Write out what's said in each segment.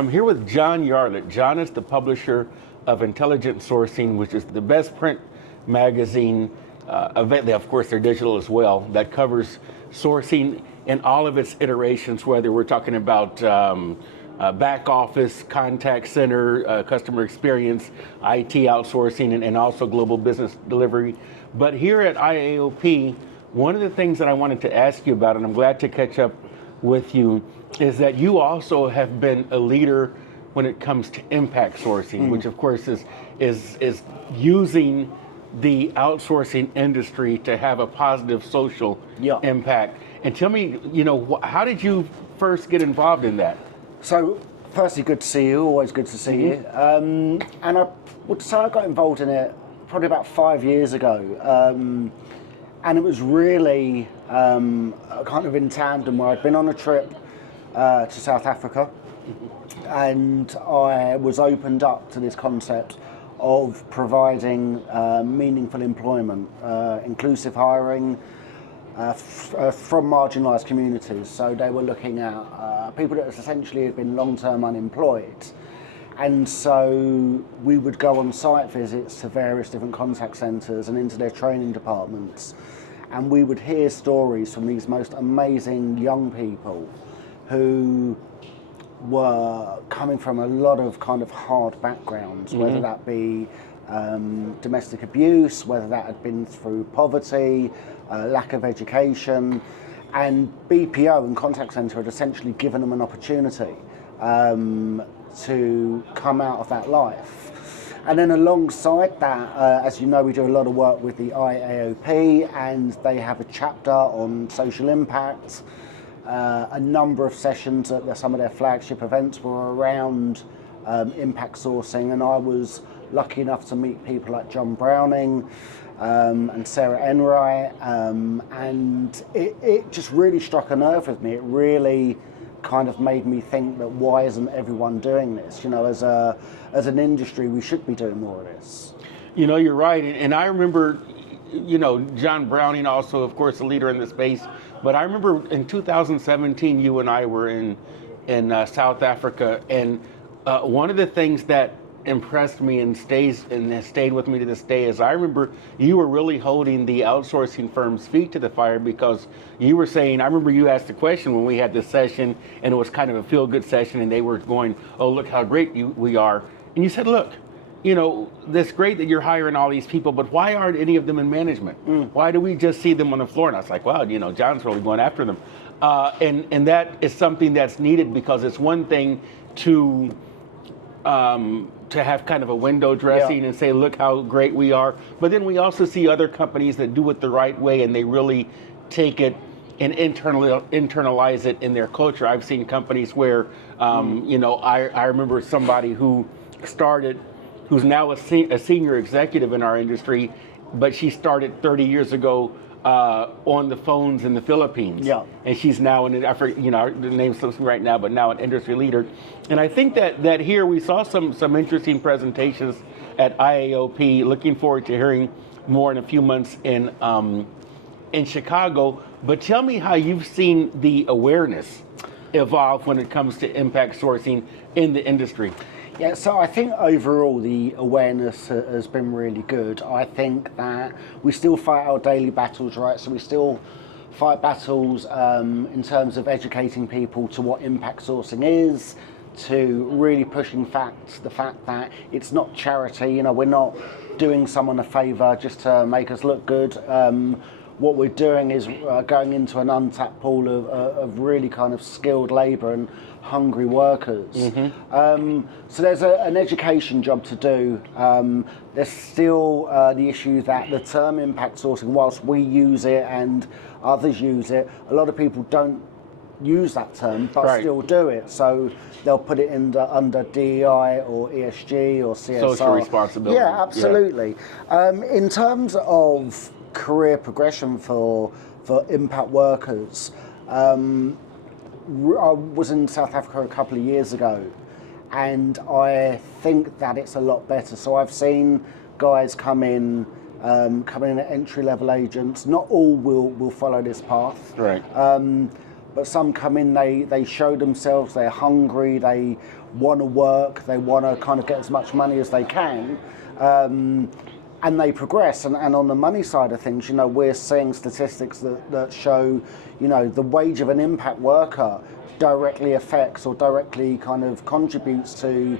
I'm here with Jon Yarlett. Jon is the publisher of Intelligent Sourcing, which is the best print magazine, of course they're digital as well, that covers sourcing in all of its iterations, whether we're talking about back office, contact center, customer experience, IT outsourcing, and also global business delivery. But here at IAOP, one of the things that I wanted to ask you about, and I'm glad to catch up with you, is that you also have been a leader when it comes to impact sourcing, which of course is using the outsourcing industry to have a positive social impact. And tell me, how did you first get involved in that? So, firstly, good to see you. Always good to see you. And I would say I got involved in it probably about 5 years ago. And it was really kind of in tandem where I'd been on a trip to South Africa, and I was opened up to this concept of providing meaningful employment, inclusive hiring from marginalised communities. So they were looking at people that essentially had been long-term unemployed. And so we would go on site visits to various different contact centres and into their training departments. And we would hear stories from these most amazing young people who were coming from a lot of kind of hard backgrounds, whether that be domestic abuse, whether that had been through poverty, lack of education. And BPO and contact centre had essentially given them an opportunity to come out of that life. And then alongside that, as you know, we do a lot of work with the IAOP, and they have a chapter on social impact. A number of sessions at some of their flagship events were around impact sourcing, and I was lucky enough to meet people like John Browning and Sarah Enright, and it just really struck a nerve with me. It really kind of made me think that why isn't everyone doing this? As an industry, we should be doing more of this. You're right, and I remember, John Browning also, of course, a leader in the space. But I remember in 2017, you and I were in South Africa, and one of the things that impressed me and has stayed with me to this day is I remember you were really holding the outsourcing firm's feet to the fire, because you were saying, I remember you asked a question when we had this session, and it was kind of a feel-good session, and they were going, oh, look how great we are. And you said, look, that's great that you're hiring all these people, but why aren't any of them in management? Why do we just see them on the floor? And I was like, wow, John's really going after them. And that is something that's needed, because it's one thing to have kind of a window dressing and say, look how great we are. But then we also see other companies that do it the right way, and they really take it and internalize it in their culture. I've seen companies where, I remember somebody who started, who's now a senior executive in our industry, but she started 30 years ago on the phones in the Philippines. Yeah. And she's now, the name's slips me right now, but now an industry leader. And I think that here we saw some interesting presentations at IAOP. Looking forward to hearing more in a few months in Chicago. But tell me how you've seen the awareness evolve when it comes to impact sourcing in the industry. Yeah, so I think overall the awareness has been really good. I think that we still fight our daily battles, right? So we still fight battles in terms of educating people to what impact sourcing is, to really pushing the fact that it's not charity. We're not doing someone a favour just to make us look good. What we're doing is going into an untapped pool of really kind of skilled labour and hungry workers. So there's an education job to do. There's still the issue that the term impact sourcing, whilst we use it and others use it, a lot of people don't use that term but still do it. So they'll put it under DEI or ESG or CSR. Social responsibility. Yeah, absolutely. In terms of career progression for impact workers, I was in South Africa a couple of years ago, and I think that it's a lot better. So I've seen guys come in at entry-level agents. Not all will follow this path. Right. but some come in, they show themselves, they're hungry, they want to work, they want to kind of get as much money as they can, and they progress. And on the money side of things, we're seeing statistics that show, the wage of an impact worker directly affects or directly kind of contributes to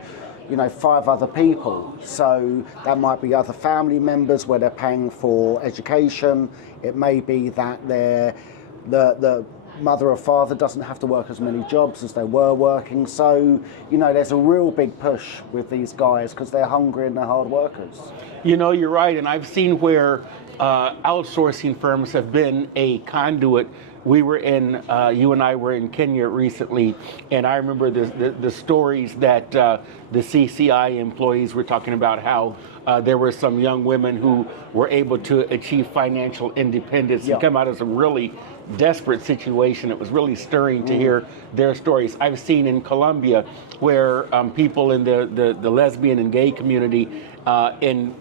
5 other people. So that might be other family members where they're paying for education. It may be that the mother or father doesn't have to work as many jobs as they were working. So, there's a real big push with these guys because they're hungry and they're hard workers. You're right. And I've seen where outsourcing firms have been a conduit. We were you and I were in Kenya recently, and I remember the stories that the CCI employees were talking about how there were some young women who were able to achieve financial independence and come out of some really desperate situation. It was really stirring to hear their stories. I've seen in Colombia where people in the lesbian and gay community in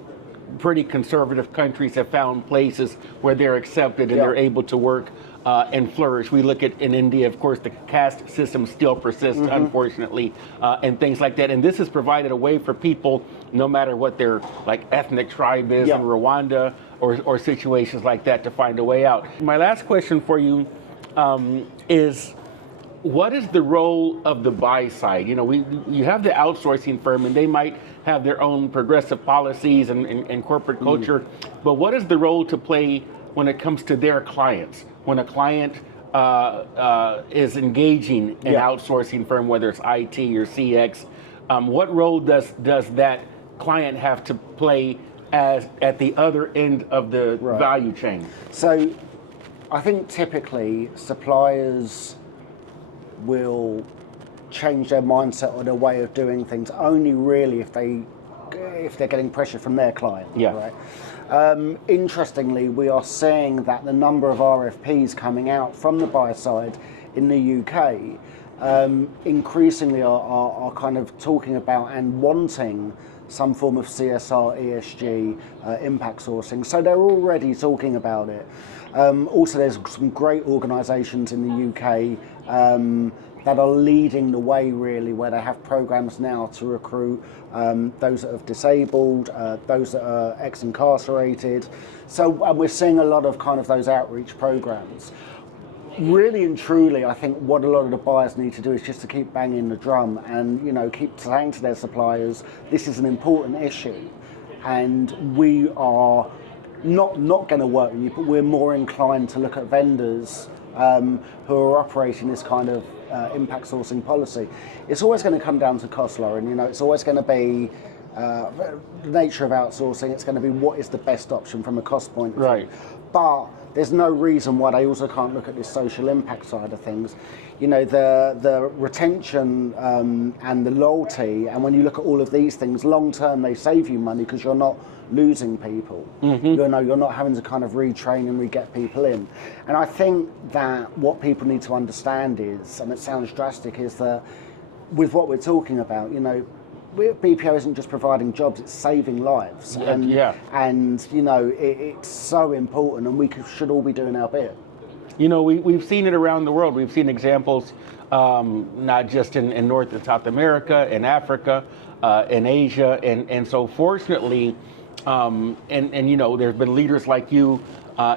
pretty conservative countries have found places where they're accepted and they're able to work and flourish. We look at in India, of course, the caste system still persists, unfortunately, and things like that. And this has provided a way for people, no matter what their ethnic tribe is in Rwanda or situations like that, to find a way out. My last question for you is, what is the role of the buy side? You have the outsourcing firm, and they might have their own progressive policies and corporate culture, but what is the role to play when it comes to their clients? When a client is engaging an outsourcing firm, whether it's IT or CX, what role does that client have to play at the other end of the value chain? So I think typically suppliers will change their mindset or their way of doing things only really if they're getting pressure from their client. Right? Interestingly, we are seeing that the number of RFPs coming out from the buy side in the UK increasingly are kind of talking about and wanting some form of CSR, ESG, impact sourcing. So they're already talking about it. Also, there's some great organisations in the UK that are leading the way, really, where they have programs now to recruit those that are disabled, those that are ex-incarcerated. So we're seeing a lot of kind of those outreach programs. Really and truly, I think what a lot of the buyers need to do is just to keep banging the drum and keep saying to their suppliers, this is an important issue, and we are not going to work with you, but we're more inclined to look at vendors who are operating this kind of impact sourcing policy. It's always going to come down to cost, Loren. It's always going to be the nature of outsourcing. It's going to be what is the best option from a cost point of view. But there's no reason why they also can't look at this social impact side of things. The retention and the loyalty, and when you look at all of these things, long term they save you money because you're not losing people. You're not having to kind of retrain and re-get people in. And I think that what people need to understand is, and it sounds drastic, is that with what we're talking about, BPO isn't just providing jobs, it's saving lives. And it's so important, and we should all be doing our bit. We've seen it around the world. We've seen examples not just in North and South America, in Africa, in Asia, and so fortunately, there's been leaders like you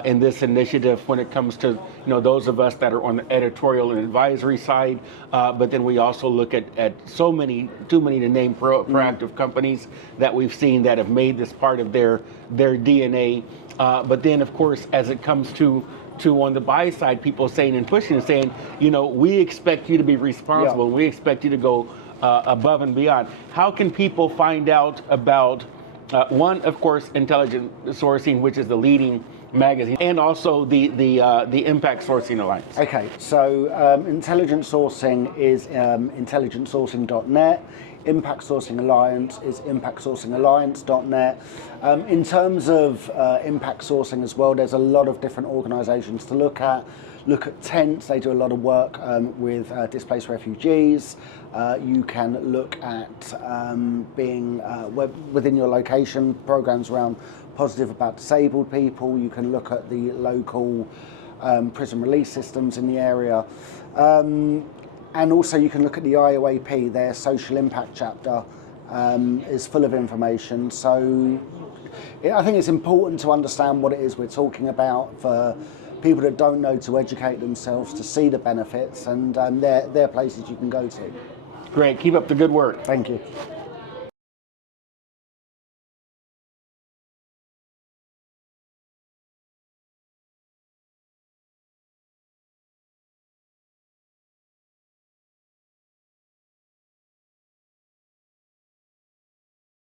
in this initiative when it comes to those of us that are on the editorial and advisory side, but then we also look at too many to name proactive companies that we've seen that have made this part of their DNA. But then, of course, as it comes to on the buy side, people saying and pushing and saying, we expect you to be responsible. We expect you to go above and beyond. How can people find out about one, of course, Intelligent Sourcing, which is the leading magazine, and also the Impact Sourcing Alliance? Okay, so Intelligent Sourcing is intelligentsourcing.net. Impact Sourcing Alliance is impactsourcingalliance.net. In terms of impact sourcing as well, there's a lot of different organisations to look at. Look at Tents, they do a lot of work with displaced refugees. You can look at being within your location, programs around positive about disabled people. You can look at the local prison release systems in the area. And also you can look at the IAOP, their social impact chapter is full of information. So I think it's important to understand what it is we're talking about for people that don't know, to educate themselves, to see the benefits, and they're places you can go to. Great. Keep up the good work. Thank you.